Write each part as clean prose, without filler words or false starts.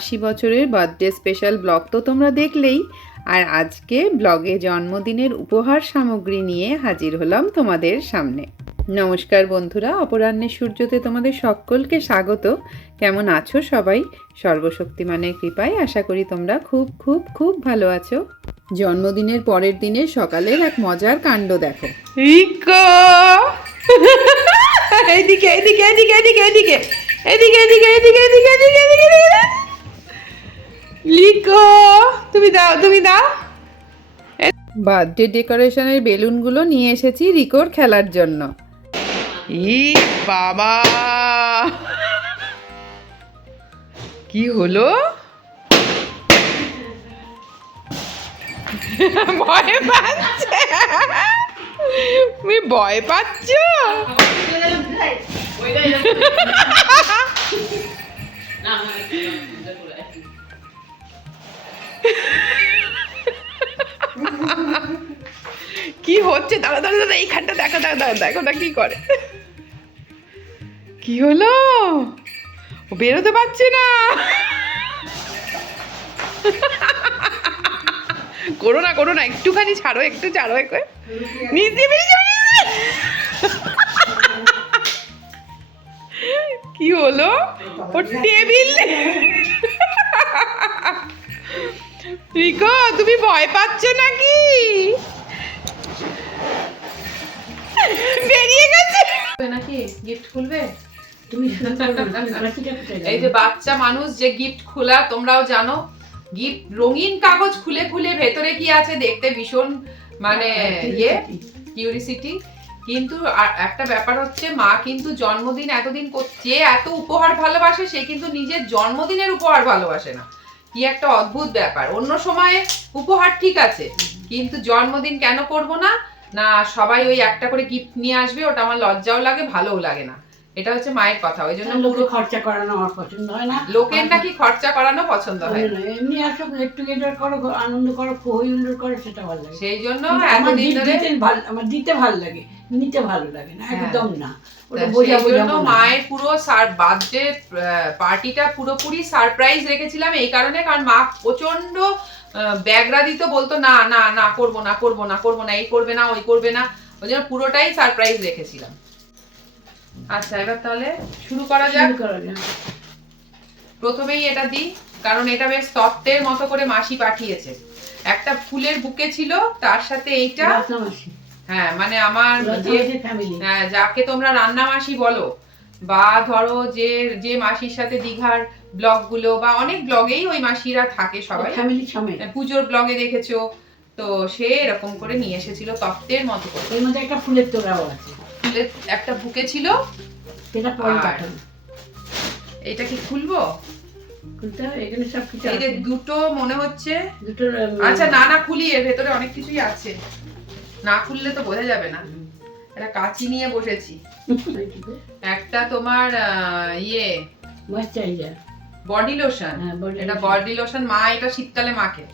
80 বছরের birthday special blog তো তোমরা দেখলেই। আর আজকে ব্লগে জন্মদিনের উপহার সামগ্রী নিয়ে হাজির হলাম তোমাদের সামনে। নমস্কার বন্ধুরা, অপরাহ্নের সূর্যতে তোমাদের সকলকে স্বাগত। কেমন আছো সবাই? সর্বশক্তিমানের কৃপায় আশা করি তোমরা খুব খুব খুব ভালো আছো। জন্মদিনের পরের দিনের সকালের এক মজার কাণ্ড দেখো। রিকো এদিকে এদিকে এদিকে এদিকে এদিকে এদিকে এদিকে এদিকে এদিকে এদিকে এদিকে লিকো তুমি দাও তুমি দাও। বার্থডে ডেকোরেশনের বেলুনগুলো নিয়ে এসেছি রিকোর খেলার জন্য। ই বাবা, কি হলো? ভয় পাচ্ছে? তুমি ভয় পাচ্ছ? কি হচ্ছে? দাঁড়া দাঁড়া দাঁড়া, এইখানটা দেখো দেখো দেখো দেখো না কি করে। কি হলো? ও বেরোতে পারছে না। করো না একটুখানি ছাড়ো, একটু ছাড়ো। নিচে কি হলো? ও টেবিল। রিকো তুমি ভয় পাচ্ছ নাকি? বেরিয়ে গেছে নাকি? গিফট খুলবে তুমি? এই যে বাচ্চা মানুষ যে গিফট খোলা তোমরাও জানো, গিফট রঙিন কাগজ খুলে খুলে ভেতরে কি আছে দেখতে ভীষণ মানে কিউরিসিটি। কিন্তু একটা ব্যাপার হচ্ছে, মা কিন্তু জন্মদিন এতদিন যে এত উপহার ভালোবাসে, সে কিন্তু নিজের জন্মদিনের উপহার ভালোবাসে না। কি একটা অদ্ভুত ব্যাপার। অন্য সময়ে উপহার ঠিক আছে, কিন্তু জন্মদিন কেন করব না? না সবাই ওই একটা করে গিফট নিয়ে আসবে, ওটা আমার লজ্জাও লাগে ভালোও লাগে না। এটা হচ্ছে মায়ের কথা। ওই জন্য লোকে খরচা করানো আমার পছন্দ হয় না। লোকের নাকি খরচা করানো পছন্দ হয় না। এমনি আসো গেট টুগেদার করো, আনন্দ করো, হই হুল্লোড় করো, সেটা ভালো লাগে। সেই জন্য আমার এতদিন ধরে আমার দিতে ভালো লাগে, নিতে ভালো লাগে না একদম না। ওটা সেই বোঝা বোঝা জন্য মায়ের পুরো বার্থডে পার্টিটা পুরোপুরি সারপ্রাইজ রেখেছিলাম এই কারণে, কারণ মা প্রচন্ড ব্যাগরা দিত, বলতো না না না করবো না করবো না করবো না, এই করবে না ওই করবে না। ওই জন্য পুরোটাই সারপ্রাইজ রেখেছিলাম। আচ্ছা এবার তাহলে শুরু করা যাক। প্রথমেই এটা দিই, কারণ এটা বেশ তত্ত্বের মতো করে মাসি পাঠিয়েছে। একটা ফুলের বুকে ছিল, তার সাথে এইটা। হ্যাঁ মানে আমার যাকে তোমরা রান্না মাসি বলো, বা ধরো যে যে মাসির সাথে দীঘার ব্লগ গুলো বা অনেক ব্লগেই ওই মাসিরা থাকে সবাই, পুজোর ব্লগে দেখেছো তো, সে এরকম করে নিয়ে এসেছিল তত্ত্বের মতো করে। এর মধ্যে একটা ফুলের তোড়াও আছে, ফুলের একটা বুকে ছিল। এটা পরে পাঠাবো। এটা কি খুলবো? খুলতে হবে, এখানে সব কিছু এই যে আছে। দুটো মনে হচ্ছে দুটো আচ্ছা না না খুলি, এর ভেতরে অনেক কিছুই আছে, না খুললে তো বোঝা যাবে না। এটা কাঁচি নিয়ে বসেছি। একটা তোমার ময়েশ্চারাইজার, বডি লোশন। এটা বডি লোশন, মা এটা শীতকালে মাখে।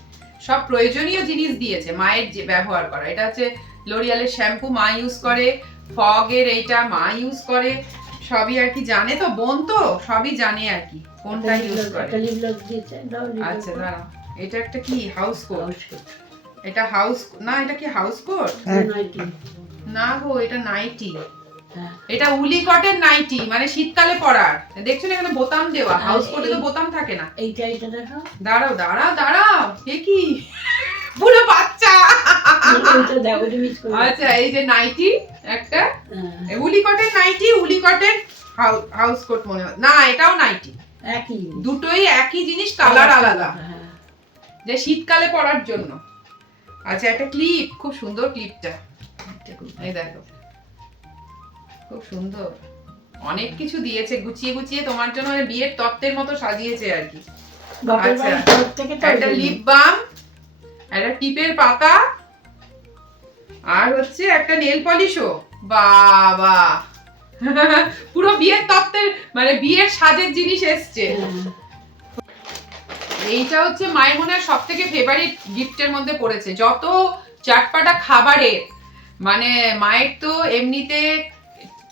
সব প্রয়োজনীয় জিনিস দিয়েছে মায়ের যে ব্যবহার করা। এটা হচ্ছে লরিয়ালের শ্যাম্পু, মা ইউজ করে। ফগের এইটা মা ইউজ করে। সবই আর কি জানে তো, বোন তো সবই জানে আর কি কোনটা ইউজ করে। আচ্ছা দাঁড়াও, এটা একটা কি হাউস কোট? এটা হাউস না, এটা কি হাউস কোট? না গো, এটা নাইটি। এটা উলি কটের নাইটি, মানে শীতকালে পরার। দেখছো না এখানে বোতাম দেওয়া, হাউস কোটে তো বোতাম থাকে না। এইটা এটা দেখো। দাঁড়াও দাঁড়াও দাঁড়াও, এ কি পুরো বাচ্চা। আচ্ছা এই যে নাইটি একটা, উলি কটের নাইটি, উলি কটের হাউস কোট মনে হয় না, এটাও নাইটি। একই দুটোই একই জিনিস, কালার আলাদা, যে শীতকালে পরার জন্য। আচ্ছা একটা ক্লিপ, খুব সুন্দর ক্লিপটা, এই দেখো খুব সুন্দর। অনেক কিছু দিয়েছে গুছিয়ে গুছিয়ে তোমার জন্য, মানে বিয়ের তত্ত্বের মতো সাজিয়েছে আর কি। আচ্ছা একটা লিপ বাম, একটা টিপের পাতা, আর হচ্ছে একটা নেল পলিশও। বাবা পুরো বিয়ের তত্ত্বের মানে বিয়ের সাজের জিনিস এসছে। এইটা হচ্ছে মায়ের মনে হয় সব থেকে ফেভারিট গিফটের মধ্যে পড়েছে। যত চাটপাটা খাবারের মানে মায়ের তো এমনিতে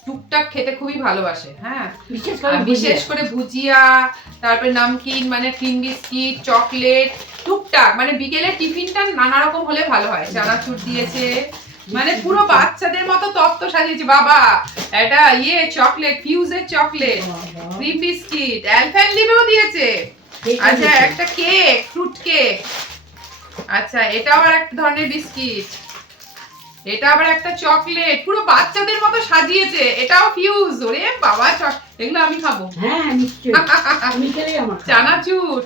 টুকটাক খেতে খুবই ভালোবাসে। হ্যাঁ, বিশেষ করে বিশেষ করে ভুজিয়া, তারপরে নামকিন মানে ক্রিম বিস্কিট, চকলেট, টুকটাক মানে বিকেলে টিফিনটা নানা রকম হলে ভালো হয়। চানাচুর দিয়েছে, মানে পুরো বাচ্চাদের মতো তত্ত্ব সাজিয়েছে। বাবা এটা চকলেট, ফিউজের চকলেট, ক্রিম বিস্কিট, অ্যালপেনলিবেও দিয়েছে। আচ্ছা একটা কেক, ফ্রুট কেক। আচ্ছা এটাও আর একটা ধরনের বিস্কিট, এটা আবার একটা চকলেট, পুরো বাচ্চাদের মতো সাজিয়েছে। এটাও ফিউজ। ওরে বাবা, এগুলো আমি খাবো। হ্যাঁ নিশ্চয়ই, আমি খেলেই আমার খাওয়া। চানাচুর,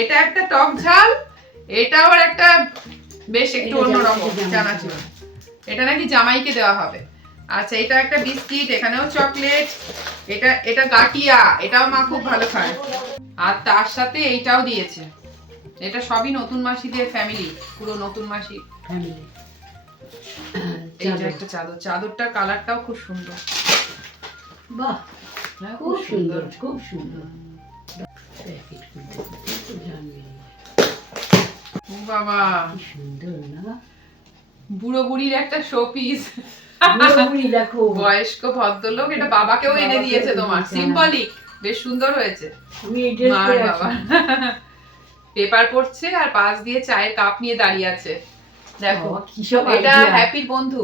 এটা একটা টক ঝাল, এটা আবার একটা বেশ একটু এটা অন্যরকম জামাইকে চানাচুর। এটা নাকি জামাইকে দেওয়া হবে। আচ্ছা এটা একটা বিস্কিট, এখানেও চকলেট, এটা গাটিয়া, এটাও মা খুব ভালো খায়। আর তার সাথে এইটাও দিয়েছে। এটা সবই নতুন মাসিদের ফ্যামিলি, পুরো নতুন মাসি ফ্যামিলি। এইটা একটা চাদর, চাদরটার কালারটাও খুব সুন্দর। বাহ, হ্যাঁ, খুব সুন্দর, খুব সুন্দর। প্যাকেট খুলতে খুলতে জানবি ও বাবা, কি সুন্দর না? বুড়ো বুড়ির একটা শোপিস। বুড়ি দেখো, বয়স্ক ভদ্রলোক, এটা বাবাকেও এনে দিয়েছে তোমার। সিম্বলিক, বেশ সুন্দর হয়েছে। আমি এই ড্রেস মার পরে বাবা আছি। পেপার পড়ছে আর পাশ দিয়ে চায়ের কাপ নিয়ে দাঁড়িয়ে আছে। দেখো বাবা, কি সব এটা idea। হ্যাপির বন্ধু।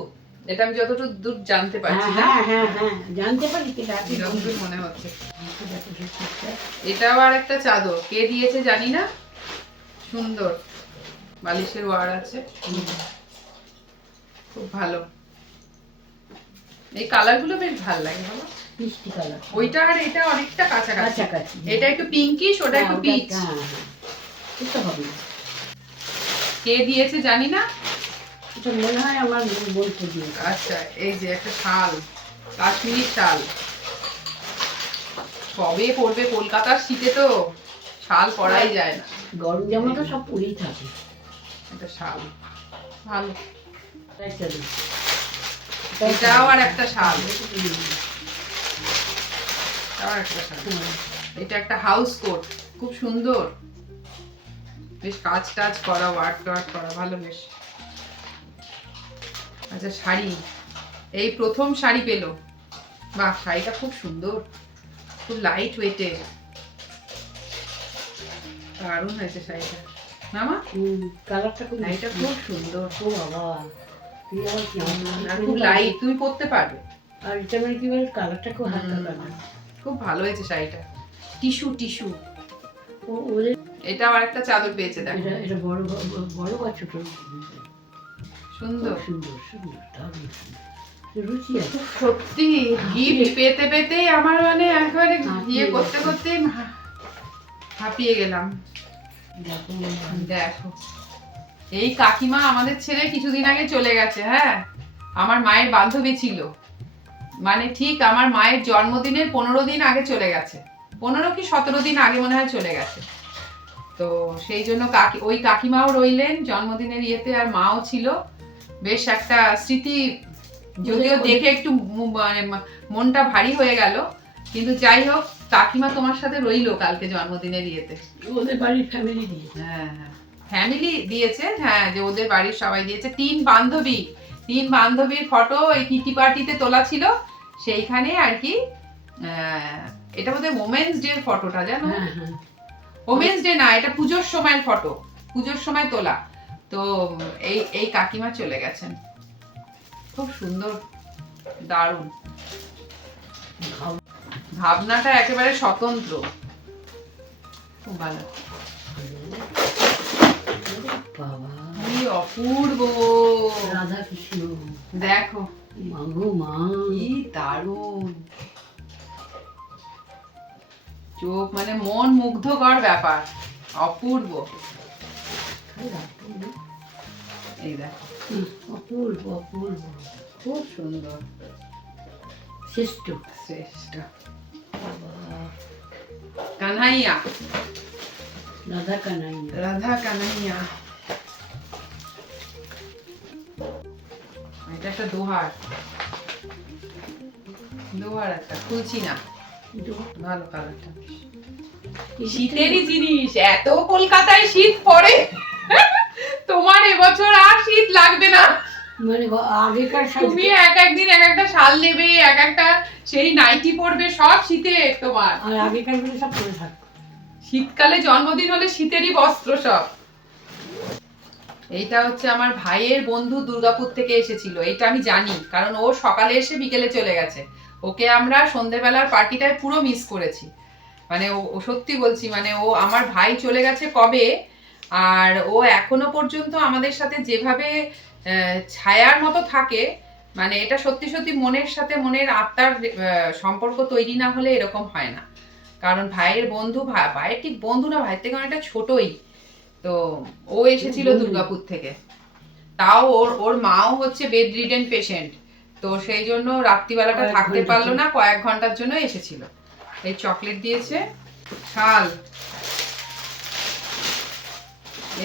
এটা আমি যতটুকু দূর জানতে পারছি না, হ্যাঁ হ্যাঁ হ্যাঁ, জানতে পারি কি রাতে যতদূর মনে হচ্ছে। দেখো দেখো। এটাও আর একটা চাদর, কে দিয়েছে জানি না, সুন্দর বালিশের ওয়ার আছে, খুব ভালো। এই কালার গুলো বেশ ভালো লাগে বাবা। মিষ্টি কালার। ওইটা আর এটা অনেকটা কাছাকাছি। কাছাকাছি। এটা একটু পিঙ্কিশ, ওটা একটু পিচ। হ্যাঁ হ্যাঁ, এটা হবে না। কে দিয়েছে জানি না। এটা মনে হয় আমার বলতে দিয়ে। আচ্ছা এই যে একটা শাল, কাশ্মীরি শাল। কবে পরবে, কলকাতার শীতে তো শাল পরাই যায় না। গরম জামা তো সব পরেই থাকে। এটা শাল ভালো। চলো। এটাও আর একটা শাল, এটাও আর একটা শাল। এটা একটা হাউস কোট, খুব সুন্দর, বেশ কাজ টাজ করা, ওয়ার্ক টোয়ার্ক করা, ভালো বেশ। আচ্ছা শাড়ি, এই প্রথম শাড়ি পেলো। বাহ, শাড়িটা খুব সুন্দর, খুব লাইট ওয়েটের, দারুণ হয়েছে শাড়িটা। না মা, কালারটা খুব শাড়িটা খুব সুন্দর, ও বাবা, তুই আবার কি আর খুব লাইট, তুমি পরতে পারবে। আর এটা মানে কি বলে, কালারটা খুব হালকা কালার। খুব ভালো হয়েছে শাড়িটা, টিস্যু টিস্যু। ও ওদের এটা আর একটা চাদর পেয়েছে দেখো, এটা বড় বড় বা ছোট? সুন্দর। সুন্দর সুন্দর, দারুণ সুন্দর। রুচি আছে সত্যি গিফট পেতে পেতেই আমার মানে একবারে ইয়ে করতে করতে হাঁপিয়ে গেলাম। দেখো। দেখো এই কাকিমা আমাদের ছেড়ে কিছুদিন আগে চলে গেছে। হ্যাঁ, আমার মায়ের বান্ধবী ছিল, মানে ঠিক আমার মায়ের জন্মদিনের 15 দিন আগে চলে গেছে, 15 কি 17 দিন আগে মনে হয় চলে গেছে। তো সেই জন্য ওই কাকিমাও রইলেন জন্মদিনের ইয়েতে, আর মাও ছিল। বেশ একটা স্মৃতি, যদিও দেখে একটু মানে মনটা ভারী হয়ে গেল, কিন্তু যাই হোক কাকিমা তোমার সাথে রইলো কালকে জন্মদিনের ইয়েতে। ওদের বাড়ির ফ্যামিলি দিয়ে। হ্যাঁ হ্যাঁ, ফ্যামিলি দিয়েছে। হ্যাঁ, যে ওদের বাড়ির সবাই দিয়েছে। 3 বান্ধবীর ফটো এই কিটি পার্টিতে তোলা ছিল, সেইখানে আর কি। এটা বোধহয় ওমেন্স ডে ফটোটা, জানো? হ্যাঁ হ্যাঁ, ওমেন্স ডে না, এটা পুজোর সময়ের ফটো, পুজোর সময় তোলা। তো এই কাকিমা চলে গেছেন। খুব সুন্দর, দারুণ, ভাবনাটা একেবারে স্বতন্ত্র, খুব ভালো। বাবা, কি অপূর্ব, রাধা কৃষ্ণ, দেখো মাগো মা, কি দারুণ, চোখ মানে মন মুগ্ধকর ব্যাপার, অপূর্ব। এই দেখো, অপূর্ব অপূর্ব, খুব সুন্দর, শ্রেষ্ঠ শ্রেষ্ঠ। বাবা, কানহাইয়া, রাধা কানাইয়া। রাধা কানহাইয়া। এটা একটা দোহার, একটা খুলছি না, ভালো কালারটা। শীতেরই জিনিস, এত কলকাতায় শীত পড়ে, তোমার এবছর আর শীত লাগবে না। মানে আগেকার তুমি এক একদিন এক একটা শাল নেবে, এক একটা সেই নাইটি পরবে, সব শীতে তোমার। আর আগেকার গুলো সব পরে থাকতো। শীতকালে জন্মদিন হলে শীতেরই বস্ত্র সব। এইটা হচ্ছে আমার ভাইয়ের বন্ধু দুর্গাপুর থেকে এসেছিল, এটা আমি জানি, কারণ ও সকালে এসে বিকেলে চলে গেছে। ওকে আমরা সন্ধ্যেবেলার পার্টিটায় পুরো মিস করেছি। মানে ও সত্যি বলছি, মানে ও আমার ভাই চলে গেছে কবে, আর ও এখনো পর্যন্ত আমাদের সাথে যেভাবে ছায়ার মতো থাকে, মানে এটা সত্যি সত্যি মনের সাথে মনের আত্মার সম্পর্ক তৈরি না হলে এরকম হয় না। কারণ ভাইয়ের বন্ধু, ভাইয়ের ঠিক বন্ধু না, ভাইয়ের থেকে অনেকটা ছোটই। তো ও এসেছিল দুর্গাপুর থেকে, তাও ওর মাও হচ্ছে বেড রিডেন পেশেন্ট, তো সেই জন্য রাত্রিবেলাটা থাকতে পারলো না, কয়েক ঘন্টার জন্য এসেছিল। এই চকলেট দিয়েছে, শাল,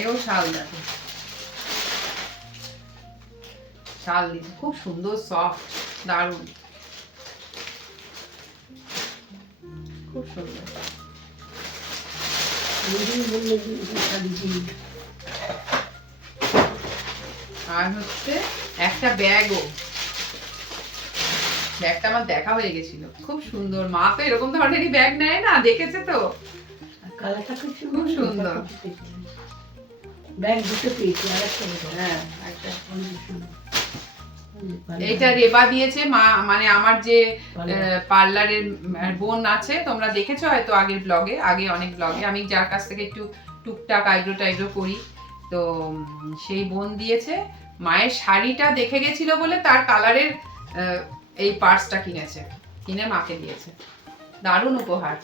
এও শাল, দেখো শাল দিয়েছে, খুব সুন্দর, সফট, দারুণ, খুব সুন্দর। আর হচ্ছে একটা ব্যাগও, ব্যাগটা আমার দেখা হয়ে গেছিল, খুব সুন্দর। মা তো এরকম ধরনেরই ব্যাগ নেয় না, দেখেছে তো, খুব সুন্দর। ব্যাগ দুটো পেয়েছি, আর একটা হ্যাঁ, এইটা রেবা দিয়েছে মা, মানে আমার যে পার্লারের বোন আছে, তোমরা দেখেছো হয়তো আগের ব্লগে, আগে অনেক ব্লগে আমি যার কাছ থেকে একটু টুকটাক আইব্রো টাইব্রো করি, তো সেই বোন দিয়েছে। মায়ের শাড়িটা দেখে গেছিল বলে তার কালারের এই পার্সটা কিনেছে, কিনে মাকে দিয়েছে। দারুণ উপহার।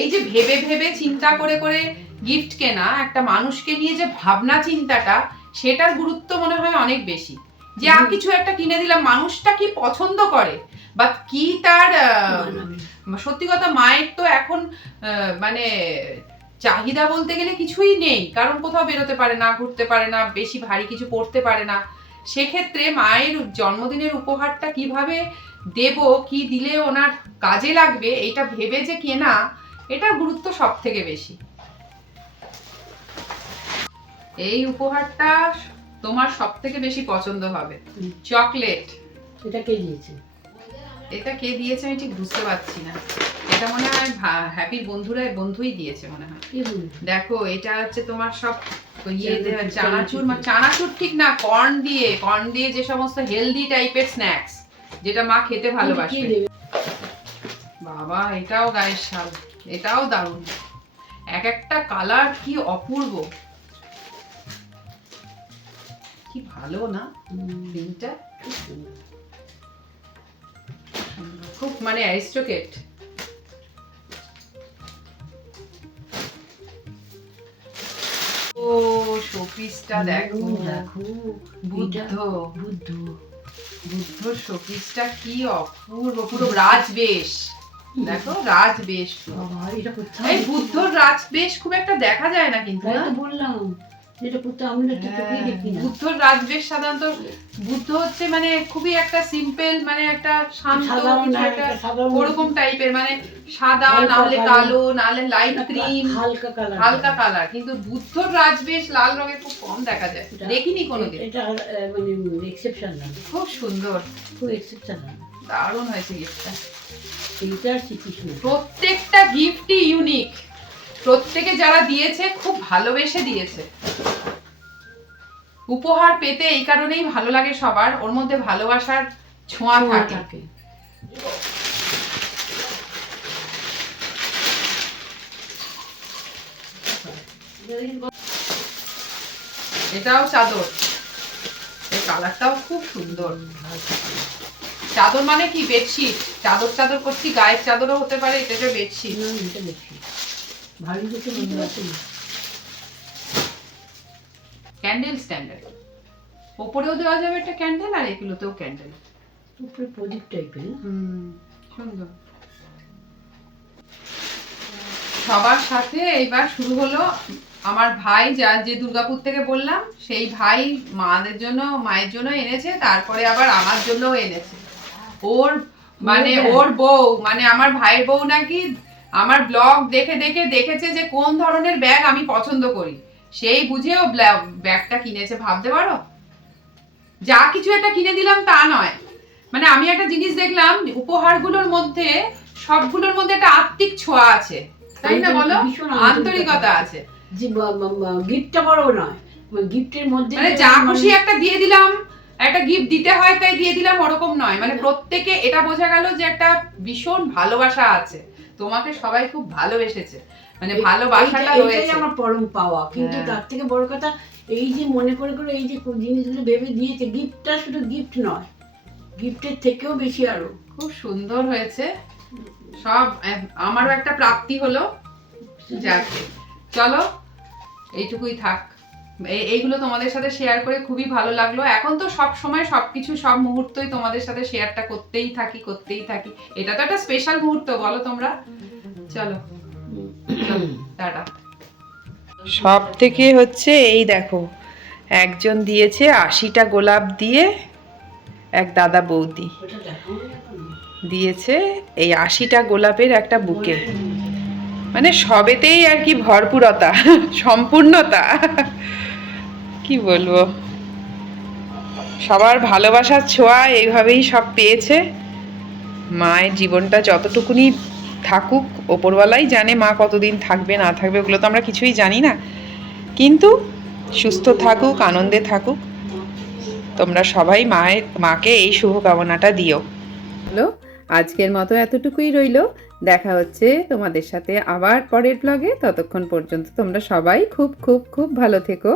এই যে ভেবে ভেবে চিন্তা করে করে গিফট কেনা, একটা মানুষকে নিয়ে যে ভাবনা চিন্তাটা, সেটার গুরুত্ব মনে হয় অনেক বেশি। যে কিছু একটা কিনে দিলাম, মানুষটা কি পছন্দ করে বা কি তার, সত্যি কথা মায়ের তো এখন মানে চাহিদা বলতে গেলে কিছুই নেই, কারণ কোথাও বেরোতে পারে না, ঘুরতে পারে না, বেশি ভারী কিছু পড়তে পারে না। সেক্ষেত্রে মায়ের জন্মদিনের উপহারটা কিভাবে দেব, কি দিলে ওনার কাজে লাগবে, এইটা ভেবে যে কেনা, এটার গুরুত্ব সব থেকে বেশি। এই উপহারটা তোমার সব থেকে বেশি পছন্দ হবে, চকলেট। এটা কে দিয়েছে? এটা কে দিয়েছে আমি ঠিক বুঝতে পারছি না, এটা মনে হয় হ্যাপির বন্ধুই দিয়েছে মনে হয়। দেখো এটা হচ্ছে তোমার সব চানাচুর, চানাচুর ঠিক না, কর্ন দিয়ে যে সমস্ত হেলদি টাইপের স্ন্যাক্স, যেটা মা খেতে ভালোবাসে। বাবা, এটাও গায়ের শাল, এটাও দারুণ, এক একটা কালার কি অপূর্ব, কি ভালো না প্রিন্টটা, খুব মানে অ্যারিস্টোক্রেট। ও শোপিসটা দেখো, বুদ্ধ শোপিসটা কি অপূর্ব, পুরো রাজবেশ, দেখো রাজবেশ। এই বুদ্ধর রাজবেশ খুব একটা দেখা যায় না, কিন্তু বললাম যেটা করতে আমরা টিকটকেই দেখি না। বুদ্ধর রাজবেশ সাধারণত, বুদ্ধ হচ্ছে মানে খুবই একটা সিম্পল, মানে একটা শান্ত কিছু একটা ওরকম টাইপের, মানে সাদা না হলে কালো, না হলে লাইট ক্রিম, হালকা কালার, কিন্তু বুদ্ধর রাজবেশ লাল রঙের খুব কম দেখা যায়, দেখিনি কোনোদিন। এটা মানে এক্সেপশন না, খুব সুন্দর, খুব এক্সেপশন না, দারুণ হয়েছে গিফটটা। এইটা শ্রীকৃষ্ণ, প্রত্যেকটা গিফটই ইউনিক, প্রত্যেকে যারা দিয়েছে খুব ভালোবেসে দিয়েছে। উপহার পেতে এই কারণেই ভালো লাগে সবার, ওর মধ্যে ভালোবাসার ছোঁয়া থাকে। এটাও চাদর, এই কালারটাও খুব সুন্দর। চাদর মানে কি বেডশিট, চাদর করছি, গায়ের চাদরও হতে পারে, এটা যে বেডশিট। ক্যান্ডেল স্ট্যান্ডার্ড, ওপরেও দেওয়া যাবে একটা ক্যান্ডেল, আর এগুলোতেও ক্যান্ডেল, উপরে প্রদীপ টাইপের। সুন্দর। সবার সাথে এইবার শুরু হলো আমার ভাই, যে দুর্গাপুর থেকে বললাম, সেই ভাই মায়ের জন্য এনেছে, তারপরে আবার আমার জন্যও এনেছে। ওর মানে ওর বউ, মানে আমার ভাইয়ের বউ নাকি আমার ব্লগ দেখে দেখে দেখেছে যে কোন ধরনের ব্যাগ আমি পছন্দ করি, সেই বুঝে ও ব্যাগটা কিনেছে, ভাবতে পারো। যা কিছু একটা কিনে দিলাম তা নয়, মানে আমি একটা জিনিস দেখলাম উপহারগুলোর মধ্যে সবগুলোর মধ্যে একটা আত্মিক ছোঁয়া আছে, তাই না বলো? ভীষণ আন্তরিকতা আছে। যে গিফটটা বড় নয়, গিফটের মধ্যে মানে যা খুশি একটা দিয়ে দিলাম, একটা গিফট দিতে হয় তাই দিয়ে দিলাম, ওরকম নয়। মানে প্রত্যেকে এটা বোঝা গেল যে একটা ভীষণ ভালোবাসা আছে, তোমাকে সবাই খুব ভালোবেসেছে, মানে ভালোবাসাটা রয়েছে। এটাই আমার পরম পাওয়া। কিন্তু হ্যাঁ। তার থেকে বড় কথা এই যে মনে করে করে এই যে জিনিসগুলো ভেবে দিয়েছে, গিফটটা শুধু গিফট নয়, গিফটের থেকেও বেশি আরো খুব সুন্দর হয়েছে সব। আমারও একটা প্রাপ্তি হলো। যাক, চলো এইটুকুই থাক। এইগুলো তোমাদের সাথে শেয়ার করে খুবই ভালো লাগলো। এখন তো সব সময় সবকিছু সব মুহূর্তই তোমাদের সাথে শেয়ারটা করতেই থাকি। এটা তো একটা স্পেশাল মুহূর্ত, বলো তোমরা। চলো টাটা। সব থেকে হচ্ছে এই দেখো, একজন দিয়েছে 80টা গোলাপ দিয়ে, এক দাদা বৌদি ওটা দেখো এখন। দিয়েছে এই 80টা গোলাপের একটা বুকে। মানে সবেতেই আর কি ভরপুরতা, সম্পূর্ণতা, কি বলবো। সবার ভালোবাসার ছোঁয়া এইভাবেই সব পেয়েছে। মায়ের জীবনটা যতটুকুনি থাকুক, ওপরওয়ালাই জানে মা কতদিন থাকবে না থাকবে, ওগুলো তো আমরা কিছুই জানি না, কিন্তু সুস্থ থাকুক, আনন্দে থাকুক। তোমরা সবাই মাকে এই শুভকামনাটা দিও। হ্যালো, আজকের মতো এতটুকুই রইলো। দেখা হচ্ছে তোমাদের সাথে আবার পরের ব্লগে। ততক্ষণ পর্যন্ত তোমরা সবাই খুব খুব খুব ভালো থেকো।